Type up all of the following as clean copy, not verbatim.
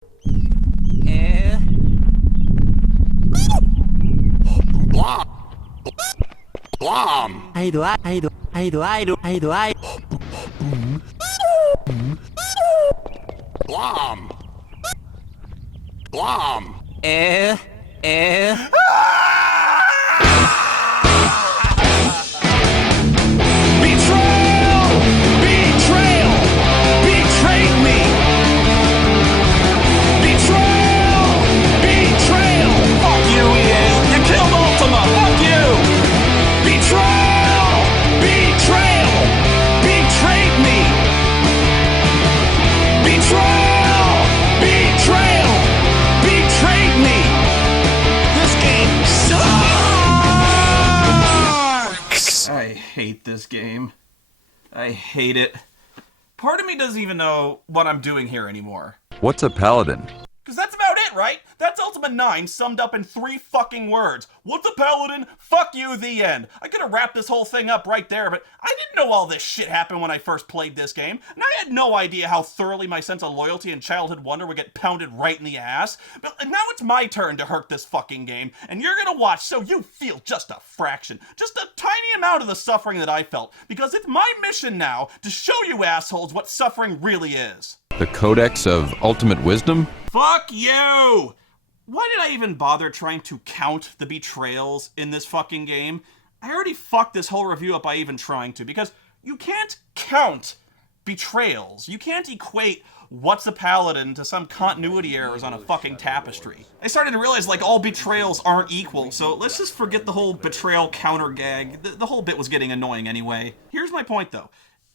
Blom. I do. Blom. Blom. Betrayal! Betrayal! Betrayed me! Betrayal! Betrayal! Fuck you, EA! You killed Ultima! Fuck you! Betrayal! Betrayal! Betrayed me! Betrayal! Betrayal! Betrayed me! This game sucks! I hate this game. I hate it. Part of me doesn't even know what I'm doing here anymore. What's a paladin? Because that's about it, right? That's Ultima 9 summed up in 3 fucking words. What's a paladin? Fuck you, the end. I could have wrapped this whole thing up right there, but I didn't know all this shit happened when I first played this game, and I had no idea how thoroughly my sense of loyalty and childhood wonder would get pounded right in the ass. But now it's my turn to hurt this fucking game, and you're gonna watch so you feel just a fraction, just a tiny amount of the suffering that I felt, because it's my mission now to show you assholes what suffering really is. The Codex of Ultimate Wisdom? Fuck you! Why did I even bother trying to count the betrayals in this fucking game? I already fucked this whole review up by even trying to, because you can't count betrayals. You can't equate what's a paladin to some continuity errors on a fucking tapestry. I started to realize, like, all betrayals aren't equal, so let's just forget the whole betrayal counter gag. The whole bit was getting annoying anyway. Here's my point, though.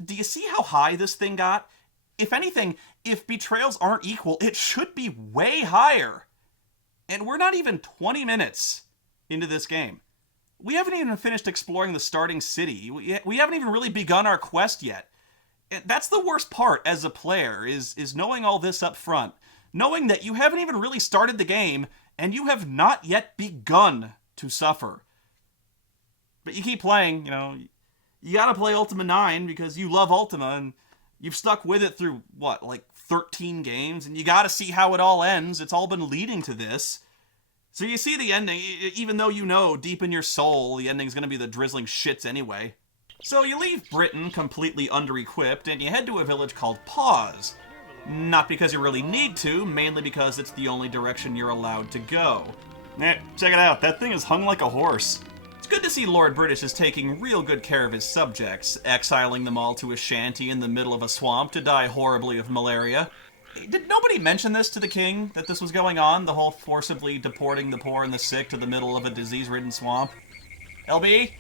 Do you see how high this thing got? If anything, if betrayals aren't equal, it should be way higher. And we're not even 20 minutes into this game. We haven't even finished exploring the starting city. We haven't even really begun our quest yet. And that's the worst part as a player, is knowing all this up front. Knowing that you haven't even really started the game, and you have not yet begun to suffer. But you keep playing, you know. You gotta play Ultima 9 because you love Ultima, and you've stuck with it through, what, like 13 games? And you gotta see how it all ends. It's all been leading to this. So you see the ending, even though you know deep in your soul the ending's gonna be the drizzling shits anyway. So you leave Britain completely under-equipped, and you head to a village called Pause. Not because you really need to, mainly because it's the only direction you're allowed to go. Check it out, that thing is hung like a horse. It's good to see Lord British is taking real good care of his subjects, exiling them all to a shanty in the middle of a swamp to die horribly of malaria. Did nobody mention this to the king, that this was going on, the whole forcibly deporting the poor and the sick to the middle of a disease-ridden swamp? LB,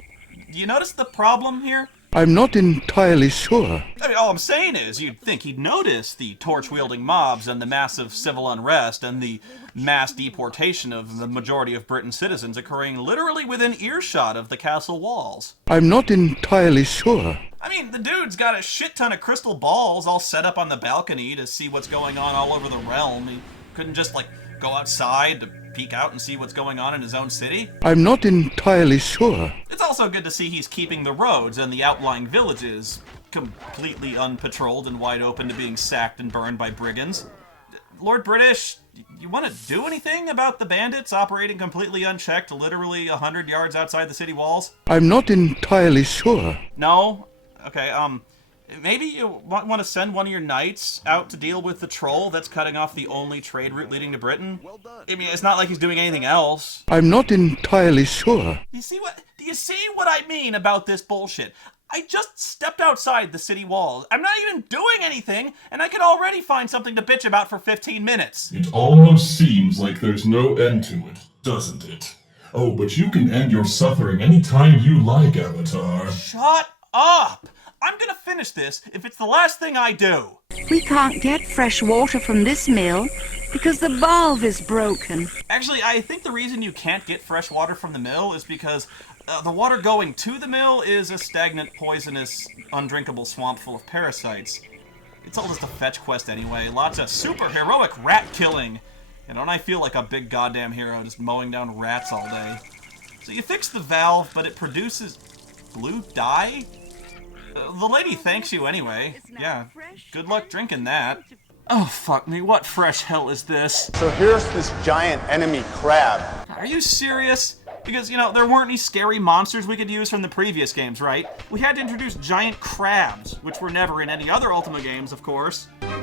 do you notice the problem here? I'm not entirely sure. I mean, all I'm saying is, you'd think he'd notice the torch-wielding mobs and the massive civil unrest and the mass deportation of the majority of Britain's citizens occurring literally within earshot of the castle walls. I'm not entirely sure. I mean, the dude's got a shit ton of crystal balls all set up on the balcony to see what's going on all over the realm. He couldn't just, like, go outside to peek out and see what's going on in his own city? I'm not entirely sure. It's also good to see he's keeping the roads and the outlying villages completely unpatrolled and wide open to being sacked and burned by brigands. Lord British, you want to do anything about the bandits operating completely unchecked literally 100 yards outside the city walls? I'm not entirely sure. No? Okay, maybe you want to send one of your knights out to deal with the troll that's cutting off the only trade route leading to Britain? I mean, it's not like he's doing anything else. I'm not entirely sure. Do you see what I mean about this bullshit? I just stepped outside the city walls. I'm not even doing anything, and I could already find something to bitch about for 15 minutes. It almost seems like there's no end to it, doesn't it? Oh, but you can end your suffering anytime you like, Avatar. Shut up! I'm gonna finish this if it's the last thing I do. We can't get fresh water from this mill because the valve is broken. Actually, I think the reason you can't get fresh water from the mill is because the water going to the mill is a stagnant, poisonous, undrinkable swamp full of parasites. It's all just a fetch quest anyway. Lots of super heroic rat killing. And don't I feel like a big goddamn hero just mowing down rats all day? So you fix the valve, but it produces blue dye? The lady thanks you anyway. Yeah, good luck drinking that. Oh, fuck me, what fresh hell is this? So here's this giant enemy crab. Are you serious? Because, you know, there weren't any scary monsters we could use from the previous games, right? We had to introduce giant crabs, which were never in any other Ultima games, of course. God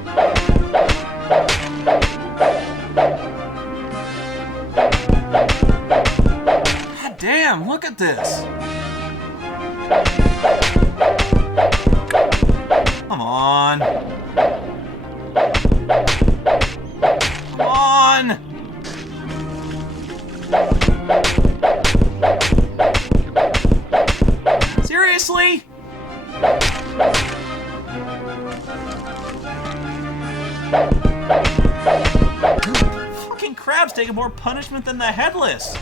damn, look at this! Come on! Come on! Seriously? Fucking crabs taking more punishment than the headless.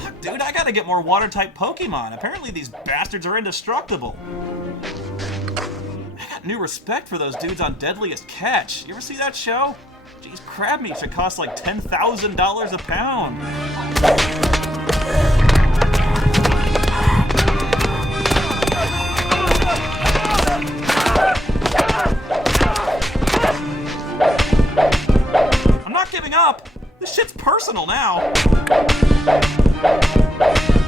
Fuck, dude, I gotta get more water-type Pokemon. Apparently these bastards are indestructible. I got new respect for those dudes on Deadliest Catch. You ever see that show? Jeez, crab meat should cost like $10,000 a pound. I'm not giving up. This shit's personal now.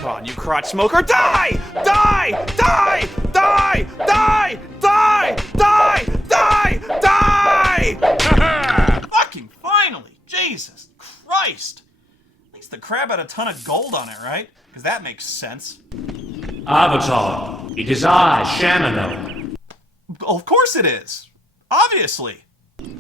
Come on, you crotch smoker. Die! Die! Die! Die! Die! Die! Die! Die! Die! Fucking finally! Jesus Christ! At least the crab had a ton of gold on it, right? Because that makes sense. Avatar, it is I, Shamino. Of course it is. Obviously.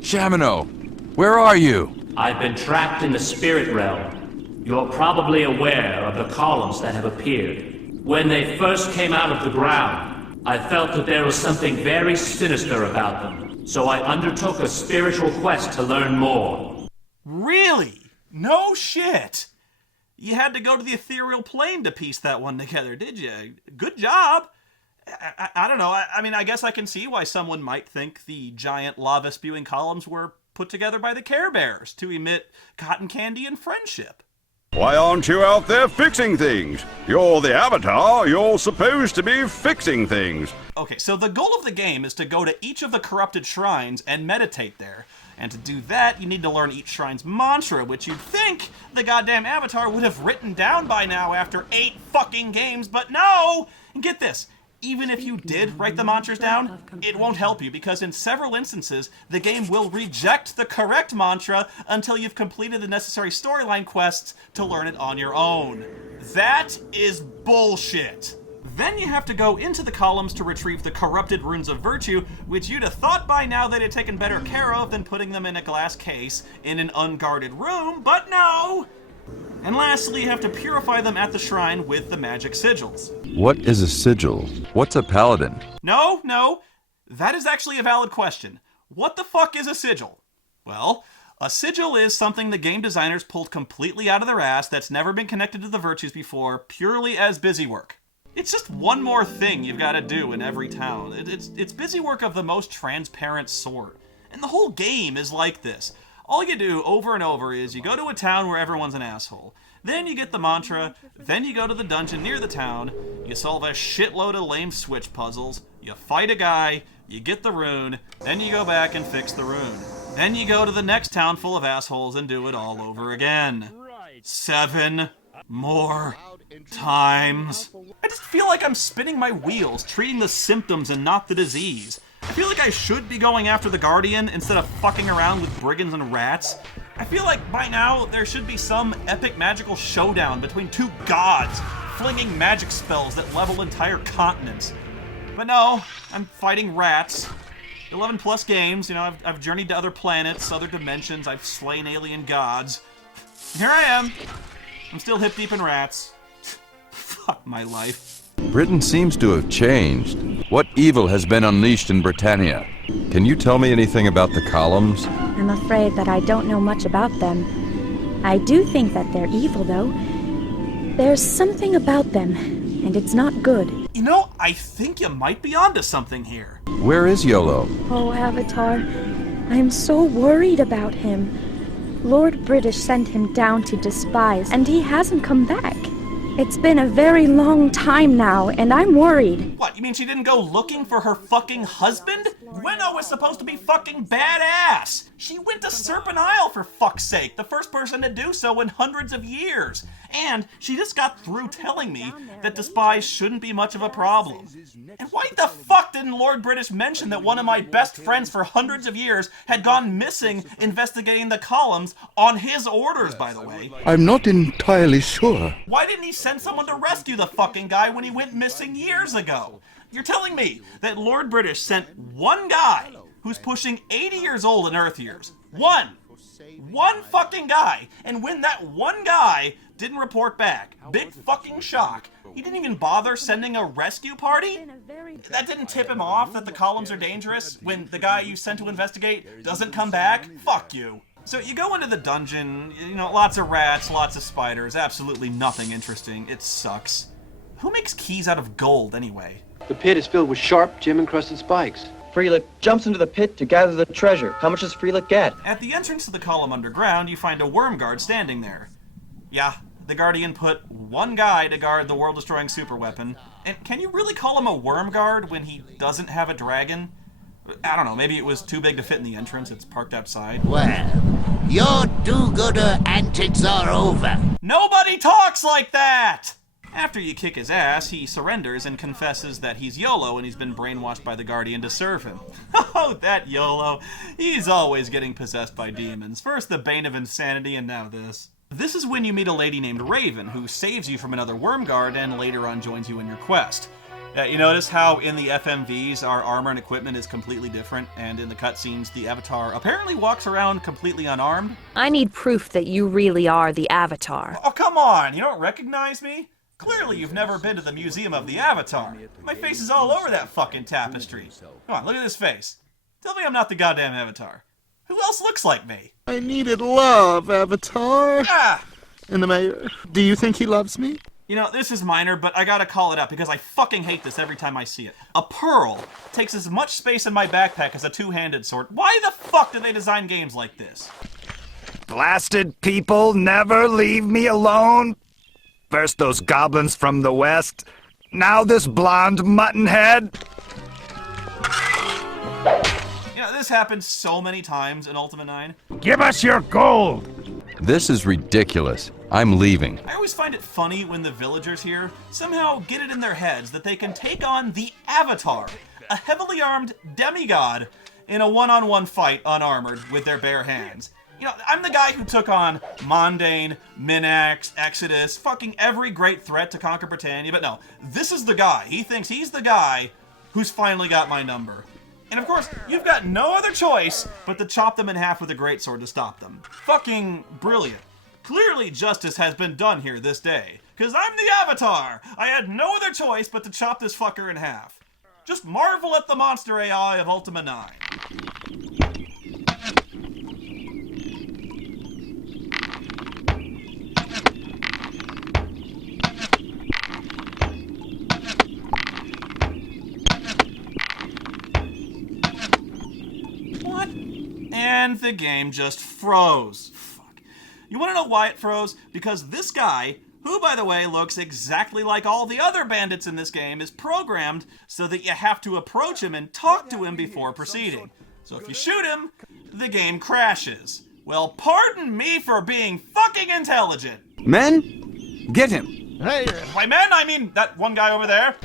Shamino, where are you? I've been trapped in the spirit realm. You're probably aware of the columns that have appeared. When they first came out of the ground, I felt that there was something very sinister about them. So I undertook a spiritual quest to learn more. Really? No shit. You had to go to the ethereal plane to piece that one together, did you? Good job. I don't know. I mean, I guess I can see why someone might think the giant lava-spewing columns were put together by the Care Bears to emit cotton candy and friendship. Why aren't you out there fixing things? You're the Avatar, you're supposed to be fixing things. Okay, so the goal of the game is to go to each of the corrupted shrines and meditate there. And to do that, you need to learn each shrine's mantra, which you'd think the goddamn Avatar would have written down by now after 8 fucking games, but no! And get this, even if you did write the mantras down, it won't help you, because in several instances, the game will reject the correct mantra until you've completed the necessary storyline quests to learn it on your own. That is bullshit. Then you have to go into the columns to retrieve the corrupted runes of virtue, which you'd have thought by now they'd have taken better care of than putting them in a glass case in an unguarded room, but no! And lastly, you have to purify them at the shrine with the magic sigils. What is a sigil? What's a paladin? No, that is actually a valid question. What the fuck is a sigil? Well, a sigil is something the game designers pulled completely out of their ass that's never been connected to the virtues before, purely as busy work. It's just one more thing you've got to do in every town. It's busy work of the most transparent sort. And the whole game is like this. All you do over and over is you go to a town where everyone's an asshole. Then you get the mantra, then you go to the dungeon near the town, you solve a shitload of lame switch puzzles, you fight a guy, you get the rune, then you go back and fix the rune. Then you go to the next town full of assholes and do it all over again. 7 more times. I just feel like I'm spinning my wheels, treating the symptoms and not the disease. I feel like I should be going after the Guardian instead of fucking around with brigands and rats. I feel like by now there should be some epic magical showdown between 2 gods, flinging magic spells that level entire continents. But no, I'm fighting rats. 11 plus games, you know, I've journeyed to other planets, other dimensions, I've slain alien gods. Here I am. I'm still hip deep in rats. Fuck my life. Britain seems to have changed. What evil has been unleashed in Britannia? Can you tell me anything about the columns? I'm afraid that I don't know much about them. I do think that they're evil, though. There's something about them, and it's not good. You know, I think you might be onto something here. Where is Yolo? Oh, Avatar, I'm so worried about him. Lord British sent him down to Despise, and he hasn't come back. It's been a very long time now, and I'm worried. What, you mean she didn't go looking for her fucking husband? Gwenno was supposed to be fucking badass! She went to Serpent Isle, for fuck's sake, the first person to do so in hundreds of years! And she just got through telling me that despise shouldn't be much of a problem. And why the fuck didn't Lord British mention that one of my best friends for hundreds of years had gone missing investigating the columns on his orders, by the way? I'm not entirely sure. Why didn't he send someone to rescue the fucking guy when he went missing years ago? You're telling me that Lord British sent one guy who's pushing 80 years old in Earth years. One fucking guy. And when that one guy didn't report back, big fucking shock, he didn't even bother sending a rescue party? That didn't tip him off that the columns are dangerous when the guy you sent to investigate doesn't come back? Fuck you. So you go into the dungeon, lots of rats, lots of spiders, absolutely nothing interesting. It sucks. Who makes keys out of gold, anyway? The pit is filled with sharp, gem-encrusted spikes. Freelit jumps into the pit to gather the treasure. How much does Freelit get? At the entrance to the column underground, you find a worm guard standing there. Yeah, the Guardian put one guy to guard the world-destroying superweapon. And can you really call him a worm guard when he doesn't have a dragon? I don't know, maybe it was too big to fit in the entrance, it's parked outside. Well, your do-gooder antics are over. Nobody talks like that! After you kick his ass, he surrenders and confesses that he's YOLO and he's been brainwashed by the Guardian to serve him. Oh, that YOLO. He's always getting possessed by demons. First the Bane of Insanity and now this. This is when you meet a lady named Raven who saves you from another worm guard and later on joins you in your quest. You notice how in the FMVs our armor and equipment is completely different, and in the cutscenes the Avatar apparently walks around completely unarmed? I need proof that you really are the Avatar. Oh, come on! You don't recognize me? Clearly you've never been to the Museum of the Avatar. My face is all over that fucking tapestry. Come on, look at this face. Tell me I'm not the goddamn Avatar. Who else looks like me? I needed love, Avatar. Ah! And the mayor, do you think he loves me? This is minor, but I gotta call it out because I fucking hate this every time I see it. A pearl takes as much space in my backpack as a two-handed sword. Why the fuck do they design games like this? Blasted people never leave me alone. First those goblins from the west, now this blonde muttonhead. This happens so many times in Ultima 9. Give us your gold! This is ridiculous. I'm leaving. I always find it funny when the villagers here somehow get it in their heads that they can take on the Avatar, a heavily armed demigod, in a one-on-one fight unarmored with their bare hands. I'm the guy who took on Mondane, Minax, Exodus, fucking every great threat to conquer Britannia, but no, this is the guy. He thinks he's the guy who's finally got my number. And of course, you've got no other choice but to chop them in half with a greatsword to stop them. Fucking brilliant. Clearly justice has been done here this day, because I'm the Avatar! I had no other choice but to chop this fucker in half. Just marvel at the monster AI of Ultima 9. What? And the game just froze. Fuck. You want to know why it froze? Because this guy, who by the way looks exactly like all the other bandits in this game, is programmed so that you have to approach him and talk to him before proceeding. So if you shoot him, the game crashes. Well, pardon me for being fucking intelligent. Men, get him. Hey, by men, I mean that one guy over there.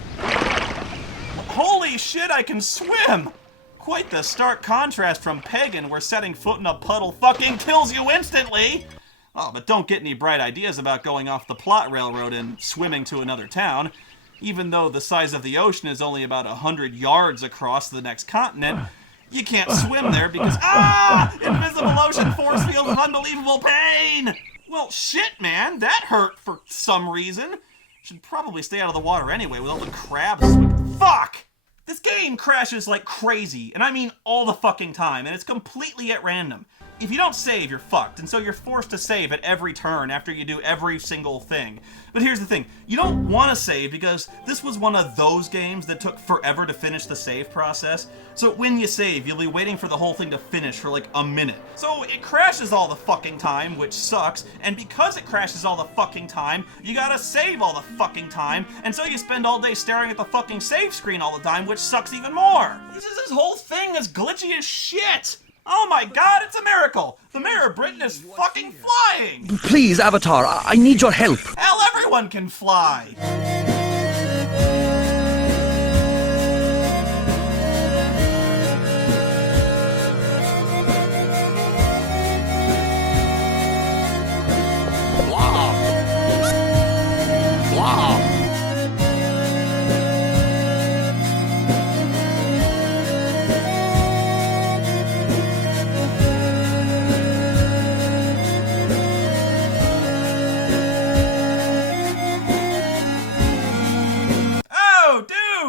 Holy shit, I can swim! Quite the stark contrast from Pagan, where setting foot in a puddle fucking kills you instantly! Oh, but don't get any bright ideas about going off the plot railroad and swimming to another town. Even though the size of the ocean is only about 100 yards across the next continent, you can't swim there because, invisible ocean force field of unbelievable pain! Well, shit, man, that hurt for some reason. Should probably stay out of the water anyway with all the crabs. Fuck! This game crashes like crazy, and I mean all the fucking time, and it's completely at random. If you don't save, you're fucked, and so you're forced to save at every turn after you do every single thing. But here's the thing, you don't want to save because this was one of those games that took forever to finish the save process. So when you save, you'll be waiting for the whole thing to finish for like a minute. So it crashes all the fucking time, which sucks, and because it crashes all the fucking time, you gotta save all the fucking time, and so you spend all day staring at the fucking save screen all the time, which sucks even more. This whole thing is glitchy as shit! Oh my god, it's a miracle! The Mayor of Britain is fucking flying! Please, Avatar, I need your help. Hell, everyone can fly!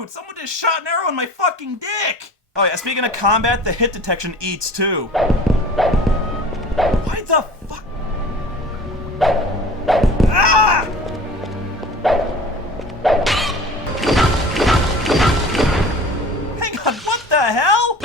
Someone just shot an arrow in my fucking dick! Oh yeah, speaking of combat, the hit detection eats too. Why the fuck? Ah! Hang on, what the hell?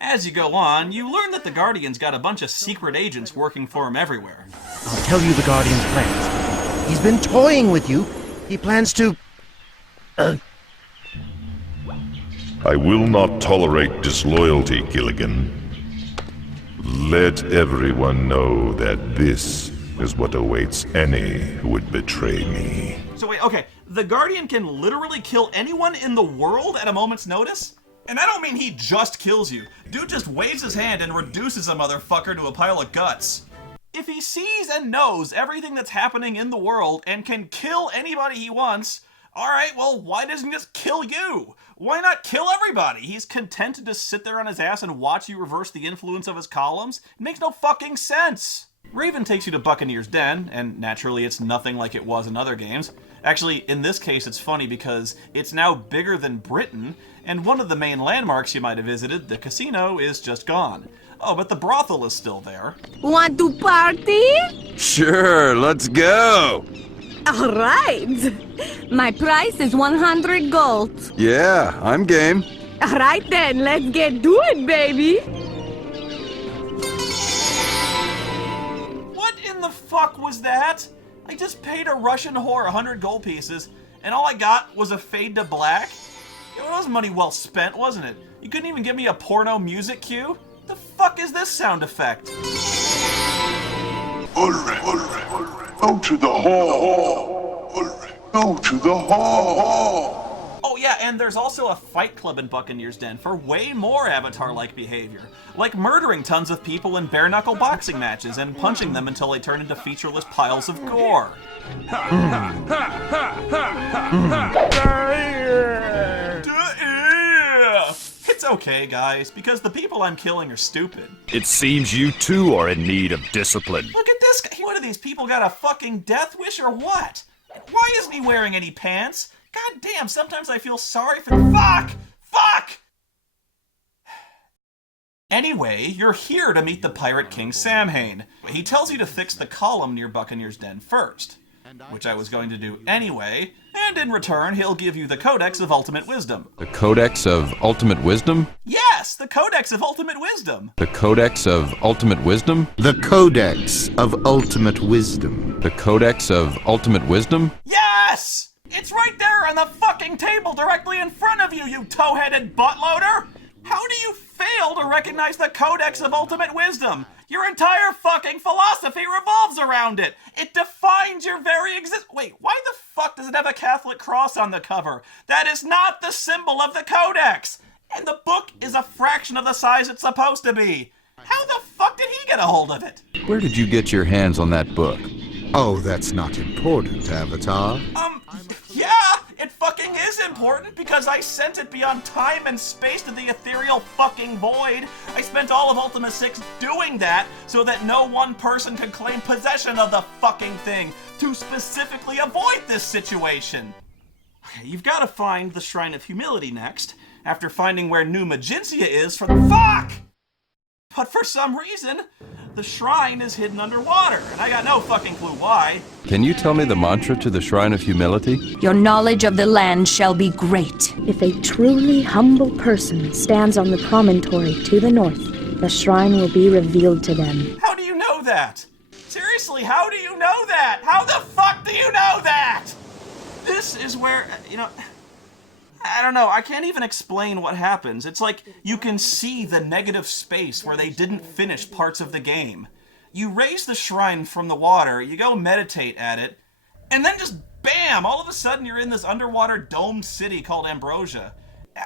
As you go on, you learn that the Guardian's got a bunch of secret agents working for him everywhere. I'll tell you the Guardian's plans. He's been toying with you. He plans to... I will not tolerate disloyalty, Gilligan. Let everyone know that this is what awaits any who would betray me. So wait, okay, the Guardian can literally kill anyone in the world at a moment's notice? And I don't mean he just kills you. Dude just waves his hand and reduces a motherfucker to a pile of guts. If he sees and knows everything that's happening in the world and can kill anybody he wants, alright, well, why doesn't he just kill you? Why not kill everybody? He's content to just sit there on his ass and watch you reverse the influence of his columns? It makes no fucking sense. Raven takes you to Buccaneer's Den, and naturally it's nothing like it was in other games. Actually, in this case it's funny because it's now bigger than Britain, and one of the main landmarks you might have visited, the casino, is just gone. Oh, but the brothel is still there. Want to party? Sure, let's go! All right. My price is 100 gold. Yeah, I'm game. All right then, let's get to it, baby. What in the fuck was that? I just paid a Russian whore 100 gold pieces, and all I got was a fade to black? It was money well spent, wasn't it? You couldn't even give me a porno music cue? The fuck is this sound effect? Ulrich, go to the hall. Ulrich, go to the hall. Oh yeah, and there's also a fight club in Buccaneer's Den for way more Avatar-like behavior. Like murdering tons of people in bare-knuckle boxing matches and punching them until they turn into featureless piles of gore. It's okay, guys, because the people I'm killing are stupid. It seems you too are in need of discipline. Look at this guy. What, do these people got a fucking death wish or what? Why isn't he wearing any pants? God damn, sometimes I feel sorry for... Fuck! Anyway, you're here to meet the Pirate King Samhain. He tells you to fix the column near Buccaneer's Den first, which I was going to do anyway, and in return, he'll give you the Codex of Ultimate Wisdom. The Codex of Ultimate Wisdom? Yes, the Codex of Ultimate Wisdom. The Codex of Ultimate Wisdom? The Codex of Ultimate Wisdom. The Codex of Ultimate Wisdom? Yes! It's right there on the fucking table directly in front of you, you toe-headed buttloader! How do you fail to recognize the Codex of Ultimate Wisdom? Your entire fucking philosophy revolves around it! It defines your very Wait, why the fuck does it have a Catholic cross on the cover? That is not the symbol of the Codex! And the book is a fraction of the size it's supposed to be! How the fuck did he get a hold of it? Where did you get your hands on that book? Oh, that's not important, Avatar. Yeah, it fucking is important because I sent it beyond time and space to the ethereal fucking void. I spent all of Ultima 6 doing that so that no one person could claim possession of the fucking thing to specifically avoid this situation. Okay, you've got to find the Shrine of Humility next, after finding where New Maginsia is for the fuck! But for some reason, the shrine is hidden underwater, and I got no fucking clue why. Can you tell me the mantra to the Shrine of Humility? Your knowledge of the land shall be great. If a truly humble person stands on the promontory to the north, the shrine will be revealed to them. How do you know that? Seriously, how do you know that? How the fuck do you know that? This is where, I don't know, I can't even explain what happens. It's like you can see the negative space where they didn't finish parts of the game. You raise the shrine from the water, you go meditate at it, and then just bam, all of a sudden you're in this underwater domed city called Ambrosia.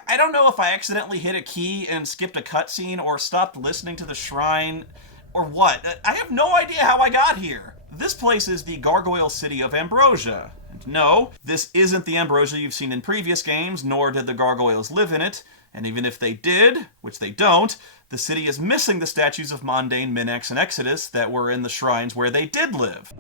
I don't know if I accidentally hit a key and skipped a cutscene or stopped listening to the shrine or what. I have no idea how I got here. This place is the Gargoyle City of Ambrosia. And no, this isn't the Ambrosia you've seen in previous games, nor did the gargoyles live in it. And even if they did, which they don't, the city is missing the statues of Mondain, Minax, and Exodus that were in the shrines where they did live.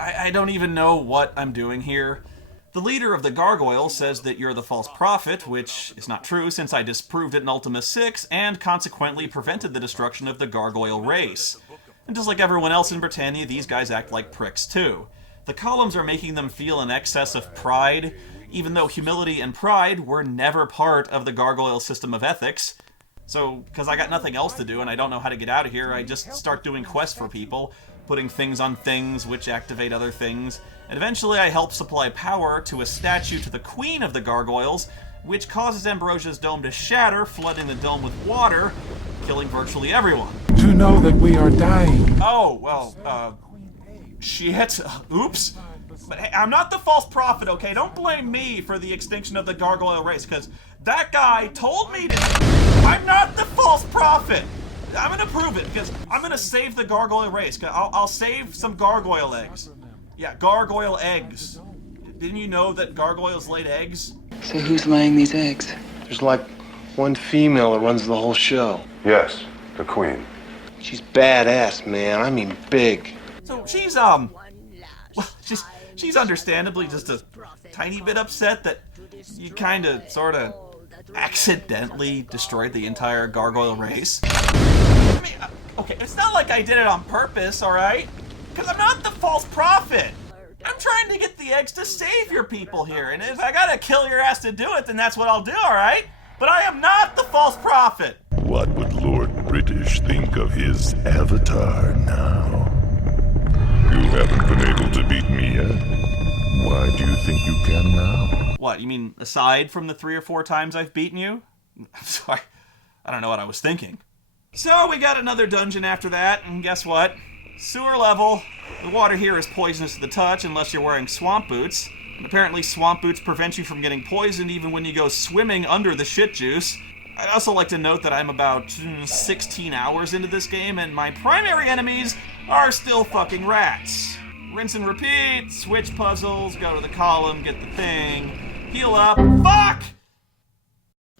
I don't even know what I'm doing here. The leader of the gargoyles says that you're the false prophet, which is not true since I disproved it in Ultima 6 and consequently prevented the destruction of the gargoyle race. And just like everyone else in Britannia, these guys act like pricks too. The columns are making them feel an excess of pride, even though humility and pride were never part of the gargoyle system of ethics. So, because I got nothing else to do and I don't know how to get out of here, I just start doing quests for people, putting things on things which activate other things, and eventually I help supply power to a statue to the queen of the gargoyles, which causes Ambrosia's dome to shatter, flooding the dome with water, killing virtually everyone. To know that we are dying. Oh, well, shit. Oops. But hey, I'm not the false prophet, okay? Don't blame me for the extinction of the gargoyle race, because that guy told me to. I'm not the false prophet. I'm gonna prove it, because I'm gonna save the gargoyle race. I'll save some gargoyle eggs. Yeah, gargoyle eggs. Didn't you know that gargoyles laid eggs? So who's laying these eggs? There's like one female that runs the whole show. Yes, the queen. She's badass, man. I mean big. So she's, she's understandably just a tiny bit upset that you kinda, sorta, accidentally destroyed the entire gargoyle race. I mean, okay, it's not like I did it on purpose, alright? Because I'm not the false prophet. I'm trying to get the eggs to save your people here, and if I gotta kill your ass to do it, then that's what I'll do, alright? But I am not the false prophet! What would Lord British think of his avatar now? You haven't been able to beat me yet. Why do you think you can now? What, you mean aside from the 3 or 4 times I've beaten you? I'm sorry, I don't know what I was thinking. So we got another dungeon after that, and guess what? Sewer level. The water here is poisonous to the touch unless you're wearing swamp boots. And apparently swamp boots prevent you from getting poisoned even when you go swimming under the shit juice. I'd also like to note that I'm about 16 hours into this game, and my primary enemies are still fucking rats. Rinse and repeat, switch puzzles, go to the column, get the thing, heal up, fuck!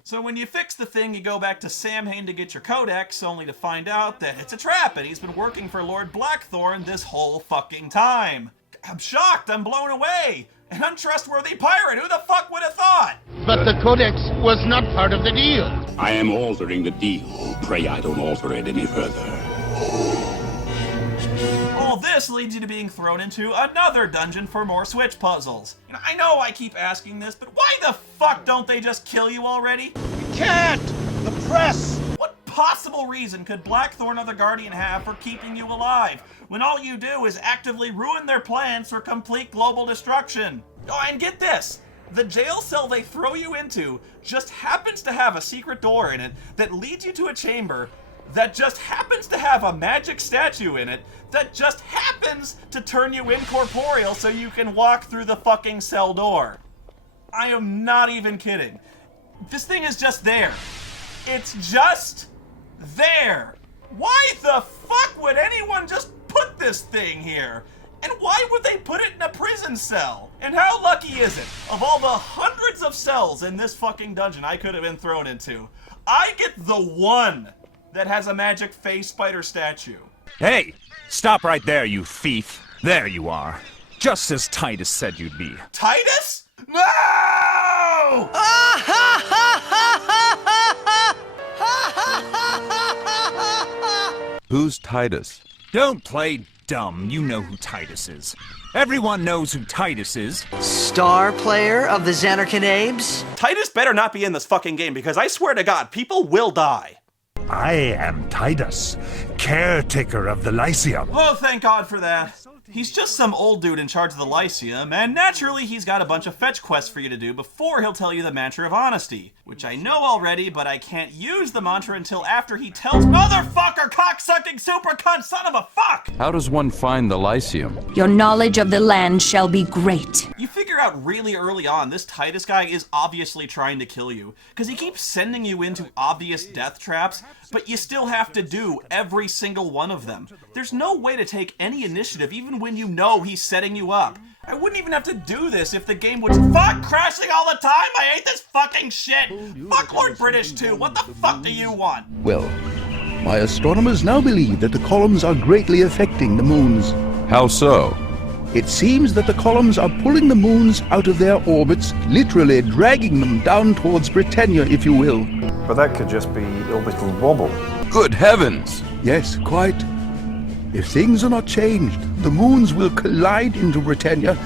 So when you fix the thing, you go back to Samhain to get your codex, only to find out that it's a trap, and he's been working for Lord Blackthorn this whole fucking time. I'm shocked, I'm blown away! An untrustworthy pirate, who the fuck would have thought? But the codex was not part of the deal. I am altering the deal. Pray I don't alter it any further. All this leads you to being thrown into another dungeon for more switch puzzles. You know, I know I keep asking this, but why the fuck don't they just kill you already? We can't! The press! What possible reason could Blackthorn or the Guardian have for keeping you alive, when all you do is actively ruin their plans for complete global destruction? Oh, and get this! The jail cell they throw you into just happens to have a secret door in it that leads you to a chamber that just happens to have a magic statue in it that just happens to turn you incorporeal so you can walk through the fucking cell door. I am not even kidding. This thing is just there. It's just there. Why the fuck would anyone just put this thing here? And why would they put it in a prison cell? And how lucky is it, of all the hundreds of cells in this fucking dungeon I could have been thrown into, I get the one that has a magic face spider statue? Hey, stop right there, you thief. There you are. Just as Titus said you'd be. Titus? No! Who's Titus? Don't play dumb. You know who Titus is. Everyone knows who Titus is. Star player of the Xanarkanabes? Titus better not be in this fucking game, because I swear to God, people will die. I am Titus, caretaker of the Lyceum. Oh, thank God for that. He's just some old dude in charge of the Lyceum, and naturally he's got a bunch of fetch quests for you to do before he'll tell you the mantra of honesty, which I know already, but I can't use the mantra until after he tells motherfucker cocksucking super cunt son of a fuck! How does one find the Lyceum? Your knowledge of the land shall be great. You figure out really early on this Titus guy is obviously trying to kill you, because he keeps sending you into obvious death traps, but you still have to do every single one of them. There's no way to take any initiative even when you know he's setting you up. I wouldn't even have to do this if the game was fuck crashing all the time. I hate this fucking shit. Fuck Lord British too. What the fuck do you want? Well, my astronomers now believe that the columns are greatly affecting the moons. How so? It seems that the columns are pulling the moons out of their orbits, literally dragging them down towards Britannia, if you will. But that could just be orbital wobble. Good heavens! Yes, quite. If things are not changed, the moons will collide into Britannia,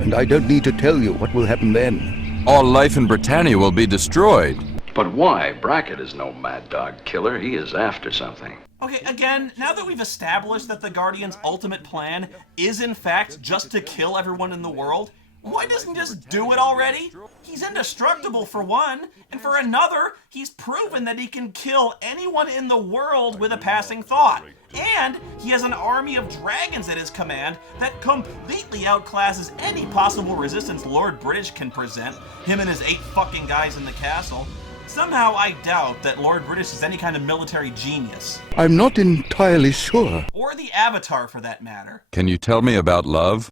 and I don't need to tell you what will happen then. All life in Britannia will be destroyed. But why? Brackett is no mad dog killer. He is after something. Okay, again, now that we've established that the Guardian's ultimate plan is in fact just to kill everyone in the world, why doesn't he just do it already? He's indestructible for one, and for another, he's proven that he can kill anyone in the world with a passing thought. And he has an army of dragons at his command that completely outclasses any possible resistance Lord British can present, him and his 8 fucking guys in the castle. Somehow I doubt that Lord British is any kind of military genius. I'm not entirely sure. Or the Avatar, for that matter. Can you tell me about love?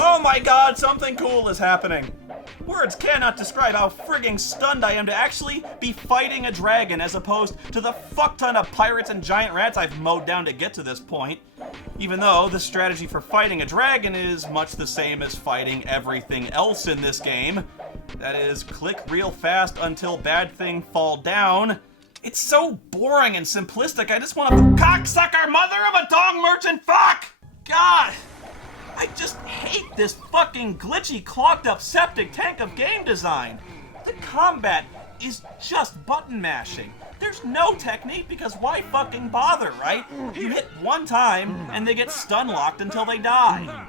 Oh my God, something cool is happening. Words cannot describe how frigging stunned I am to actually be fighting a dragon as opposed to the fuck ton of pirates and giant rats I've mowed down to get to this point. Even though the strategy for fighting a dragon is much the same as fighting everything else in this game. That is, click real fast until bad thing fall down. It's so boring and simplistic, I just want to cocksucker mother of a dong merchant fuck! God! I just hate this fucking glitchy, clogged up septic tank of game design. The combat is just button mashing. There's no technique because why fucking bother, right? You hit one time and they get stun locked until they die.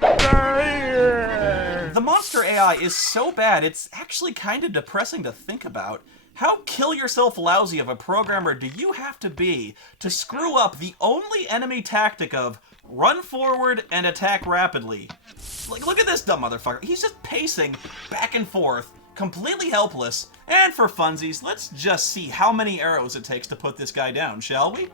The monster AI is so bad, it's actually kind of depressing to think about. How kill yourself lousy of a programmer do you have to be to screw up the only enemy tactic of run forward and attack rapidly? Like, look at this dumb motherfucker. He's just pacing back and forth, completely helpless. And for funsies, let's just see how many arrows it takes to put this guy down, shall we?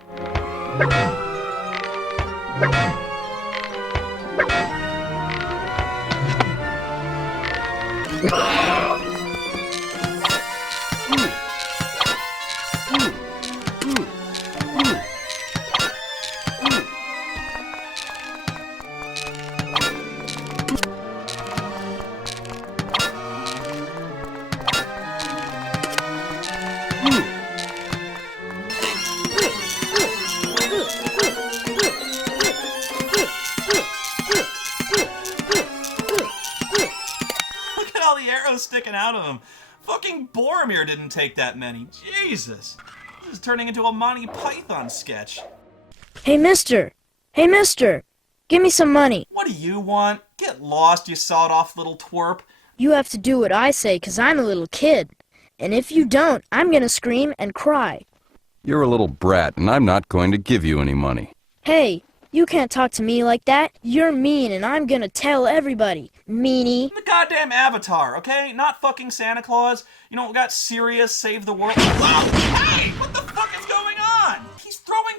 Sticking out of him. Fucking Boromir didn't take that many. Jesus. This is turning into a Monty Python sketch. Hey, mister! Hey, mister! Give me some money. What do you want? Get lost, you sawed-off little twerp. You have to do what I say, 'cause I'm a little kid. And if you don't, I'm gonna scream and cry. You're a little brat, and I'm not going to give you any money. Hey, you can't talk to me like that. You're mean, and I'm gonna tell everybody. Meanie. The goddamn Avatar, okay? Not fucking Santa Claus. You know, we got Sirius save the world. Whoa! Hey! What the fuck is going on? He's throwing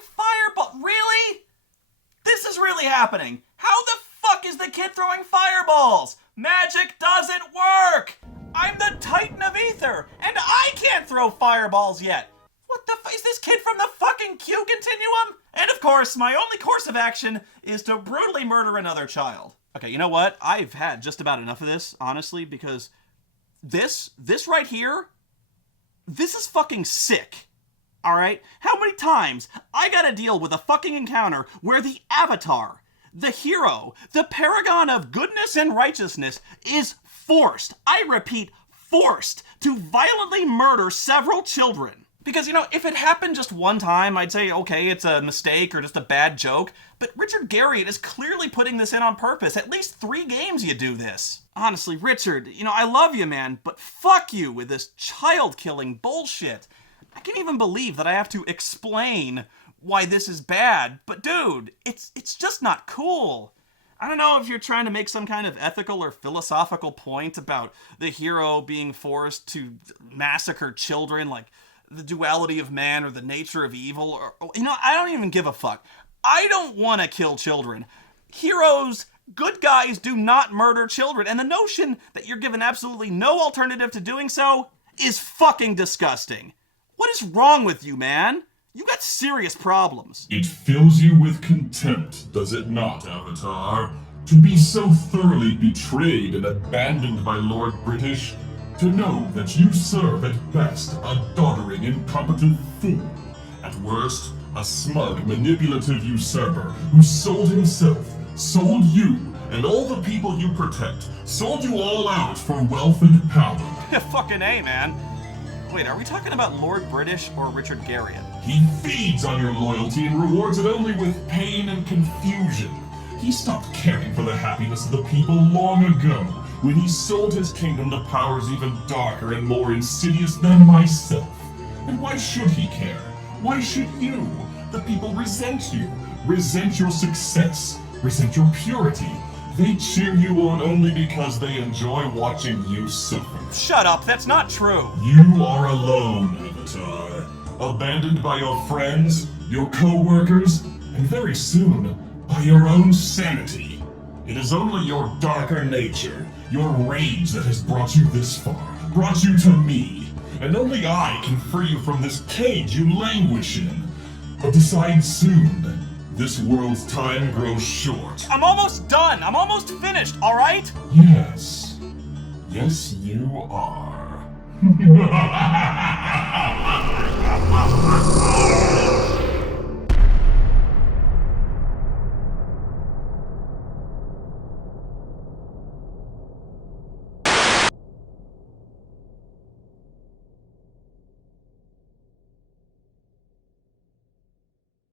this is really happening. How the fuck is the kid throwing fireballs? Magic doesn't work! I'm the Titan of Ether, and I can't throw fireballs yet. What the is this kid from the fucking Q continuum? And of course, my only course of action is to brutally murder another child. Okay, you know what? I've had just about enough of this, honestly, because this right here, this is fucking sick. Alright? How many times I gotta deal with a fucking encounter where the Avatar, the hero, the paragon of goodness and righteousness, is forced, I repeat, forced to violently murder several children. Because, you know, if it happened just one time, I'd say, okay, it's a mistake or just a bad joke. But Richard Garriott is clearly putting this in on purpose. At least 3 games you do this. Honestly, Richard, you know, I love you, man, but fuck you with this child-killing bullshit. I can't even believe that I have to explain why this is bad. But dude, it's just not cool. I don't know if you're trying to make some kind of ethical or philosophical point about the hero being forced to massacre children, like the duality of man or the nature of evil, or, you know, I don't even give a fuck. I don't want to kill children. Heroes, good guys do not murder children, and the notion that you're given absolutely no alternative to doing so is fucking disgusting. What is wrong with you, man? You got serious problems. It fills you with contempt, does it not, Avatar? To be so thoroughly betrayed and abandoned by Lord British? To know that you serve at best a doddering, incompetent fool, at worst a smug, manipulative usurper who sold himself, sold you, and all the people you protect, sold you all out for wealth and power. Fucking A, man. Wait, are we talking about Lord British or Richard Garriott? He feeds on your loyalty and rewards it only with pain and confusion. He stopped caring for the happiness of the people long ago, when he sold his kingdom to powers even darker and more insidious than myself. And why should he care? Why should you? The people resent you, resent your success, resent your purity. They cheer you on only because they enjoy watching you suffer. Shut up, that's not true. You are alone, Avatar. Abandoned by your friends, your co-workers, and very soon, by your own sanity. It is only your darker nature, your rage that has brought you this far, brought you to me, and only I can free you from this cage you languish in. But decide soon, this world's time grows short. I'm almost done, I'm almost finished, alright? Yes. Yes, you are.